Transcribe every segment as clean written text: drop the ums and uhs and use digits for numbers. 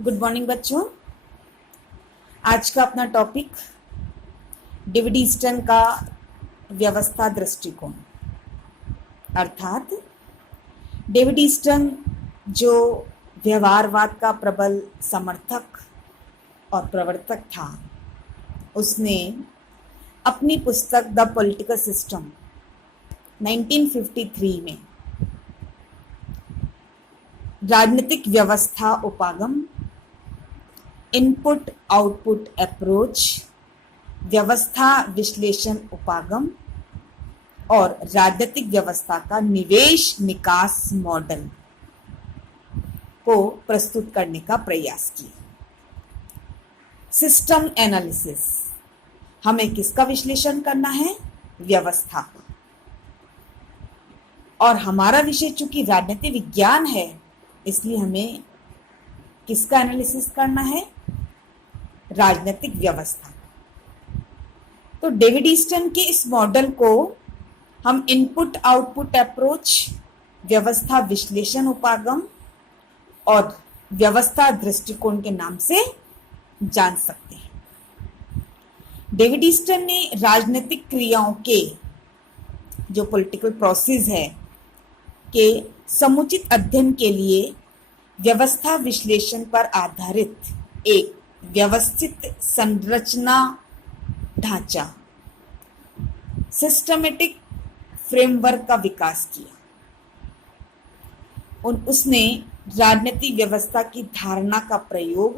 Good morning बच्चों। आज का अपना टॉपिक डेविड ईस्टन का व्यवस्था दृष्टिकोण, अर्थात डेविड ईस्टन जो व्यवहारवाद का प्रबल समर्थक और प्रवर्तक था, उसने अपनी पुस्तक द पॉलिटिकल सिस्टम 1953 में राजनीतिक व्यवस्था उपागम, इनपुट आउटपुट अप्रोच, व्यवस्था विश्लेषण उपागम और राजनीतिक व्यवस्था का निवेश निकास मॉडल को प्रस्तुत करने का प्रयास किया। सिस्टम एनालिसिस, हमें किसका विश्लेषण करना है? व्यवस्था का। और हमारा विषय चूंकि राजनीति विज्ञान है, इसलिए हमें किसका एनालिसिस करना है? राजनीतिक व्यवस्था। तो डेविड ईस्टन के इस मॉडल को हम इनपुट आउटपुट अप्रोच, व्यवस्था विश्लेषण उपागम और व्यवस्था दृष्टिकोण के नाम से जान सकते हैं। डेविड ईस्टन ने राजनीतिक क्रियाओं के, जो पॉलिटिकल प्रोसेस है, के समुचित अध्ययन के लिए व्यवस्था विश्लेषण पर आधारित एक व्यवस्थित संरचना ढांचा, सिस्टमेटिक फ्रेमवर्क का विकास किया। उसने राजनीतिक व्यवस्था की धारणा का प्रयोग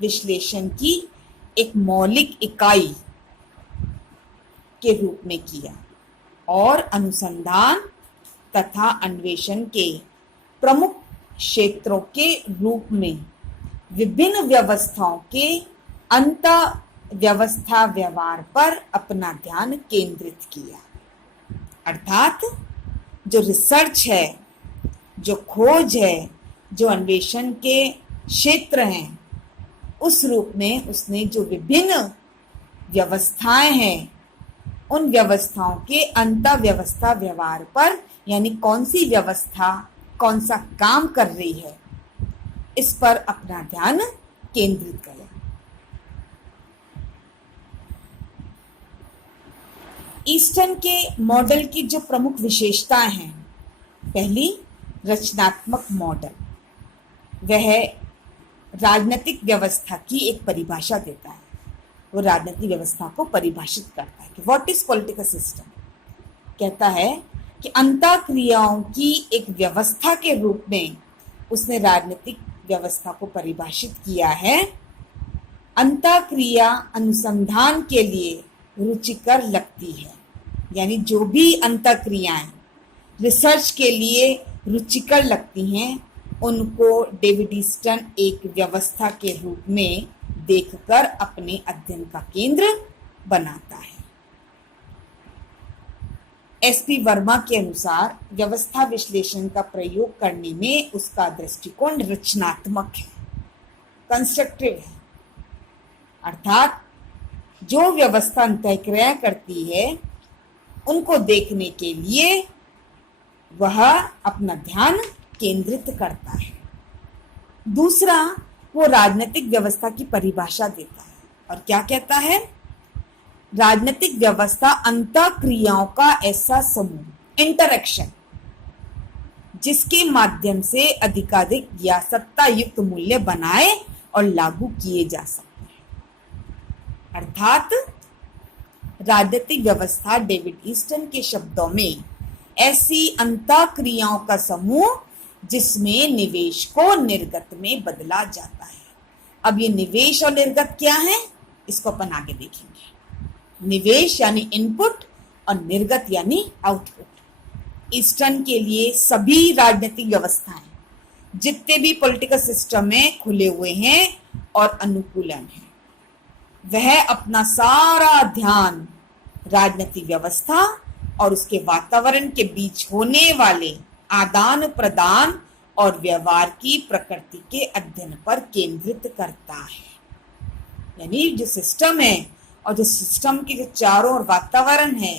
विश्लेषण की एक मौलिक इकाई के रूप में किया और अनुसंधान तथा अन्वेषण के प्रमुख क्षेत्रों के रूप में विभिन्न व्यवस्थाओं के अंतः व्यवस्था व्यवहार पर अपना ध्यान केंद्रित किया। अर्थात जो रिसर्च है, जो खोज है, जो अन्वेषण के क्षेत्र हैं, उस रूप में उसने जो विभिन्न व्यवस्थाएं हैं, उन व्यवस्थाओं के अंतः व्यवस्था व्यवहार पर, यानी कौन सी व्यवस्था कौन सा काम कर रही है, इस पर अपना ध्यान केंद्रित किया। ईस्टन के मॉडल की जो प्रमुख विशेषताएं हैं, पहली, रचनात्मक मॉडल। वह राजनीतिक व्यवस्था की एक परिभाषा देता है। वो राजनीतिक व्यवस्था को परिभाषित करता है कि व्हाट इज पॉलिटिकल सिस्टम। कहता है कि अंतः क्रियाओं की एक व्यवस्था के रूप में उसने राजनीतिक व्यवस्था को परिभाषित किया है। अंतः क्रिया अनुसंधान के लिए रुचिकर लगती है, यानी जो भी अंतः क्रियाएं रिसर्च के लिए रुचिकर लगती हैं, उनको डेविड ईस्टन एक व्यवस्था के रूप में देखकर अपने अध्ययन का केंद्र बनाता है। एसपी वर्मा के अनुसार व्यवस्था विश्लेषण का प्रयोग करने में उसका दृष्टिकोण रचनात्मक है, कंस्ट्रक्टिव है। अर्थात जो व्यवस्था अंतःक्रिया करती है, उनको देखने के लिए वह अपना ध्यान केंद्रित करता है। दूसरा, वो राजनीतिक व्यवस्था की परिभाषा देता है और क्या कहता है? राजनीतिक व्यवस्था अंतः क्रियाओं का ऐसा समूह, इंटरैक्शन, जिसके माध्यम से अधिकाधिक या सत्ता युक्त मूल्य बनाए और लागू किए जा सकते हैं। अर्थात राजनीतिक व्यवस्था डेविड ईस्टन के शब्दों में ऐसी अंतः क्रियाओं का समूह जिसमें निवेश को निर्गत में बदला जाता है। अब ये निवेश और निर्गत क्या है, इसको अपन आगे देखेंगे। निवेश यानी इनपुट और निर्गत यानी आउटपुट। ईस्टन के लिए सभी राजनीतिक व्यवस्थाएं, जितने भी पॉलिटिकल सिस्टम में खुले हुए हैं और अनुकूलन है, वह अपना सारा ध्यान राजनीतिक व्यवस्था और उसके वातावरण के बीच होने वाले आदान प्रदान और व्यवहार की प्रकृति के अध्ययन पर केंद्रित करता है। यानी जो सिस्टम है और जो सिस्टम के जो चारों ओर वातावरण है,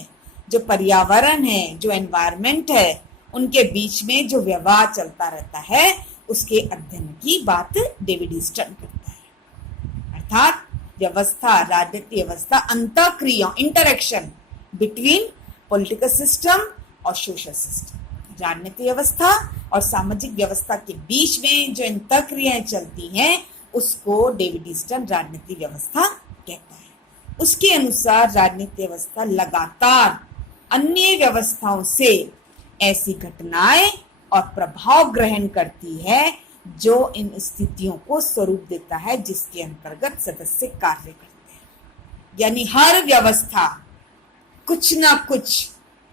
जो पर्यावरण है, जो एनवायरनमेंट है, उनके बीच में जो व्यवहार चलता रहता है, उसके अध्ययन की बात डेविड ईस्टन करता है। अर्थात व्यवस्था, राजनीतिक व्यवस्था अंतःक्रिया, इंटरेक्शन बिटवीन पॉलिटिकल सिस्टम और सोशल सिस्टम, राजनीतिक व्यवस्था और सामाजिक व्यवस्था के बीच में जो अंतःक्रियाएं चलती हैं उसको डेविड ईस्टन राजनीतिक व्यवस्था कहता है। उसके अनुसार राजनीतिक व्यवस्था लगातार अन्य व्यवस्थाओं से ऐसी घटनाएं और प्रभाव ग्रहण करती है जो इन स्थितियों को स्वरूप देता है जिसके अंतर्गत सदस्य कार्य करते हैं। यानी हर व्यवस्था कुछ ना कुछ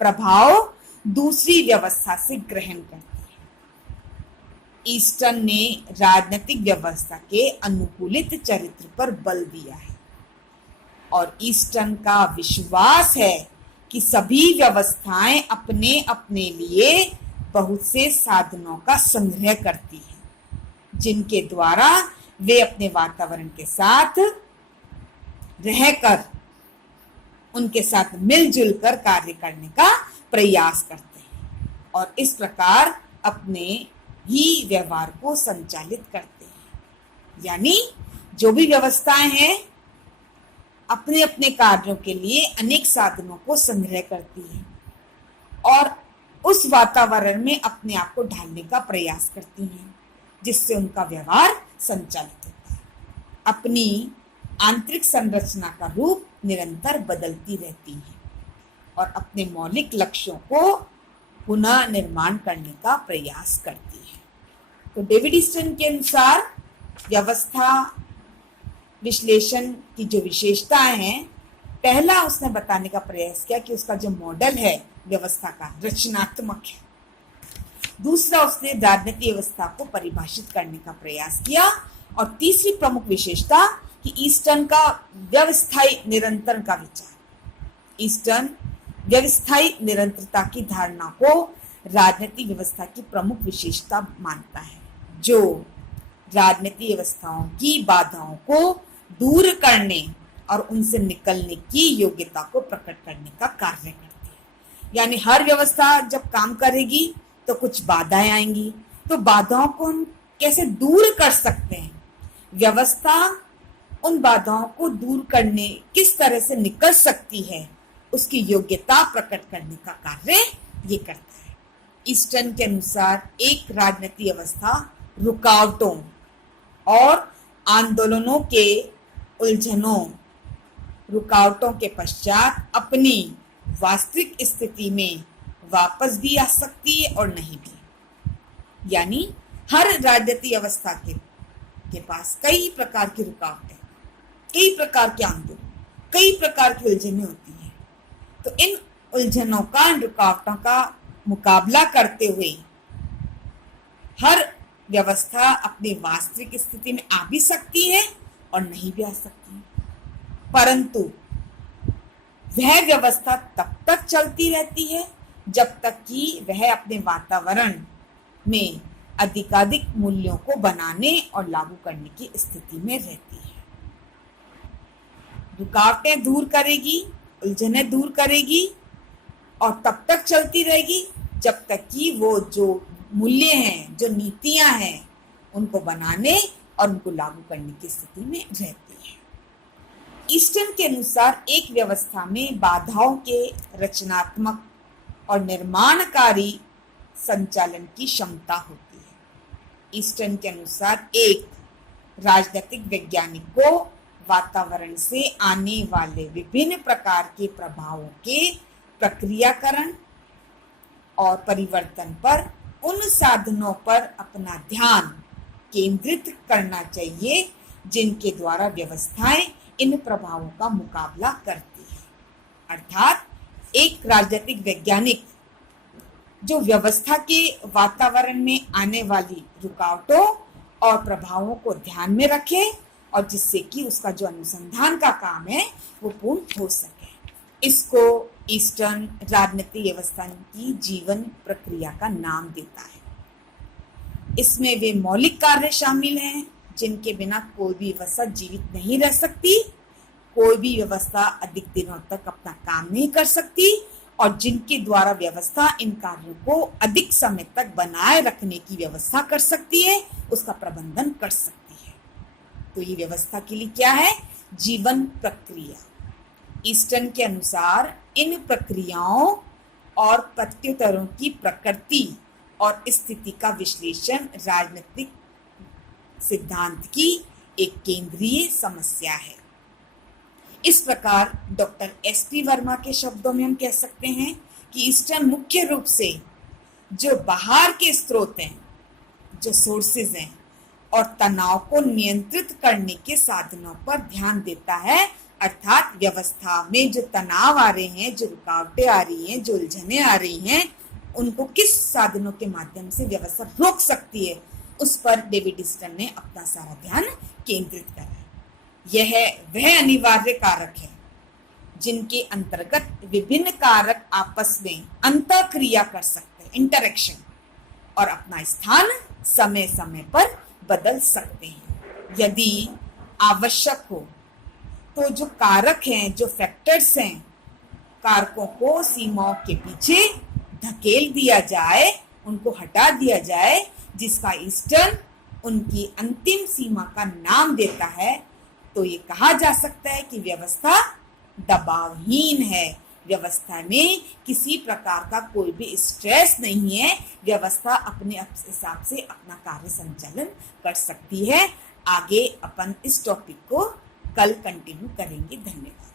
प्रभाव दूसरी व्यवस्था से ग्रहण करती है। ईस्टन ने राजनीतिक व्यवस्था के अनुकूलित चरित्र पर बल दिया है और ईस्टन का विश्वास है कि सभी व्यवस्थाएं अपने अपने लिए बहुत से साधनों का संग्रह करती हैं जिनके द्वारा वे अपने वातावरण के साथ रहकर उनके साथ मिलजुल कर कार्य करने का प्रयास करते हैं और इस प्रकार अपने ही व्यवहार को संचालित करते हैं। यानी जो भी व्यवस्थाएं हैं अपने अपने कार्यों के लिए अनेक साधनों को संग्रह करती है और उस वातावरण में अपने आप को ढालने का प्रयास करती हैं जिससे उनका व्यवहार संचालित होता है। अपनी आंतरिक संरचना का रूप निरंतर बदलती रहती है और अपने मौलिक लक्ष्यों को पुनः निर्माण करने का प्रयास करती है। तो डेविड ईस्टन के अनुसार व्यवस्था विश्लेषण की जो विशेषताएं हैं, पहला उसने बताने का प्रयास किया कि उसका जो मॉडल है व्यवस्था का रचनात्मक है। दूसरा, उसने राजनीतिक व्यवस्था को परिभाषित करने का प्रयास किया और तीसरी प्रमुख विशेषता कि ईस्टन का व्यवस्थायी निरंतर का विचार। ईस्टन व्यवस्थायी निरंतरता की धारणा को राजनीतिक व्यवस्था की प्रमुख विशेषता मानता है जो राजनीतिक व्यवस्थाओं की बाधाओं को दूर करने और उनसे निकलने की योग्यता को प्रकट करने का कार्य करती है। यानी हर व्यवस्था जब काम करेगी तो कुछ बाधाएं आएंगी, तो बाधाओं को हम कैसे दूर कर सकते हैं, व्यवस्था उन बाधाओं को दूर करने किस तरह से निकल सकती है, उसकी योग्यता प्रकट करने का कार्य ये करता है। ईस्टन के अनुसार एक राजनीतिक व्यवस्था रुकावटों और आंदोलनों के उलझनों, रुकावटों के पश्चात अपनी वास्तविक स्थिति में वापस भी आ सकती है और नहीं भी। यानी हर राजनीतिक व्यवस्था के पास कई प्रकार की रुकावटें, कई प्रकार के आंदोलन, कई प्रकार की उलझनें होती हैं। तो इन उलझनों का, इन रुकावटों का मुकाबला करते हुए हर व्यवस्था अपनी वास्तविक स्थिति में आ भी सकती है और नहीं भी आ सकती है, परंतु वह व्यवस्था तब तक चलती रहती है जब तक कि वह अपने वातावरण में अधिकाधिक मूल्यों को बनाने और लागू करने की स्थिति में रहती है। रुकावटें दूर करेगी, उलझनें दूर करेगी और तब तक चलती रहेगी जब तक कि वो जो मूल्य हैं, जो नीतियां हैं, उनको बनाने और उनको लागू करने की स्थिति में रहती है। ईस्टन के अनुसार एक व्यवस्था में बाधाओं के रचनात्मक और निर्माणकारी संचालन की क्षमता होती है। ईस्टन के अनुसार एक राजनीतिक वैज्ञानिक को वातावरण से आने वाले विभिन्न प्रकार के प्रभावों के प्रक्रियाकरण और परिवर्तन पर उन साधनों पर अपना ध्यान केंद्रित करना चाहिए जिनके द्वारा व्यवस्थाएं इन प्रभावों का मुकाबला करती है। अर्थात एक राजनीतिक वैज्ञानिक जो व्यवस्था के वातावरण में आने वाली रुकावटों और प्रभावों को ध्यान में रखे और जिससे कि उसका जो अनुसंधान का काम है वो पूर्ण हो सके। इसको ईस्टन राजनीतिक व्यवस्था की जीवन प्रक्रिया का नाम देता है। इसमें वे मौलिक कार्य शामिल हैं जिनके बिना कोई भी व्यवस्था जीवित नहीं रह सकती, कोई भी व्यवस्था अधिक दिनों तक अपना काम नहीं कर सकती और जिनके द्वारा व्यवस्था इन कार्यों को अधिक समय तक बनाए रखने की व्यवस्था कर सकती है, उसका प्रबंधन कर सकती है। तो ये व्यवस्था के लिए क्या है? जीवन प्रक्रिया। ईस्टर्न के अनुसार इन प्रक्रियाओं और प्रत्युत्तरों की प्रकृति और स्थिति का विश्लेषण राजनीतिक सिद्धांत की एक केंद्रीय समस्या है। इस प्रकार डॉक्टर एसपी वर्मा के शब्दों में हम कह सकते हैं कि ईस्टर्न मुख्य रूप से जो बाहर के स्रोत हैं, जो सोर्सेज हैं, और तनाव को नियंत्रित करने के साधनों पर ध्यान देता है। अर्थात व्यवस्था में जो तनाव आ रहे हैं, जो रुकावटें आ रही हैं, जो उलझनें आ रही हैं, उनको किस साधनों के माध्यम से व्यवस्था रोक सकती है, उस पर डेविड ईस्टर्न ने अपना सारा ध्यान केंद्रित करा। यह वह अनिवार्य कारक है जिनके अंतर्गत विभिन्न कारक आपस में अंतःक्रिया कर सकते हैं, इंटरेक्शन, और अपना स्थान समय समय पर बदल सकते हैं। यदि आवश्यक हो तो जो कारक हैं, जो फैक्टर्स हैं, कारकों को सीमाओं के पीछे धकेल दिया जाए, उनको हटा दिया जाए, जिसका ईस्टर्न उनकी अंतिम सीमा का नाम देता है। तो ये कहा जा सकता है कि व्यवस्था दबावहीन है, व्यवस्था में किसी प्रकार का कोई भी स्ट्रेस नहीं है, व्यवस्था अपने हिसाब से अपना कार्य संचालन कर सकती है। आगे अपन इस टॉपिक को कल कंटिन्यू करेंगे। धन्यवाद।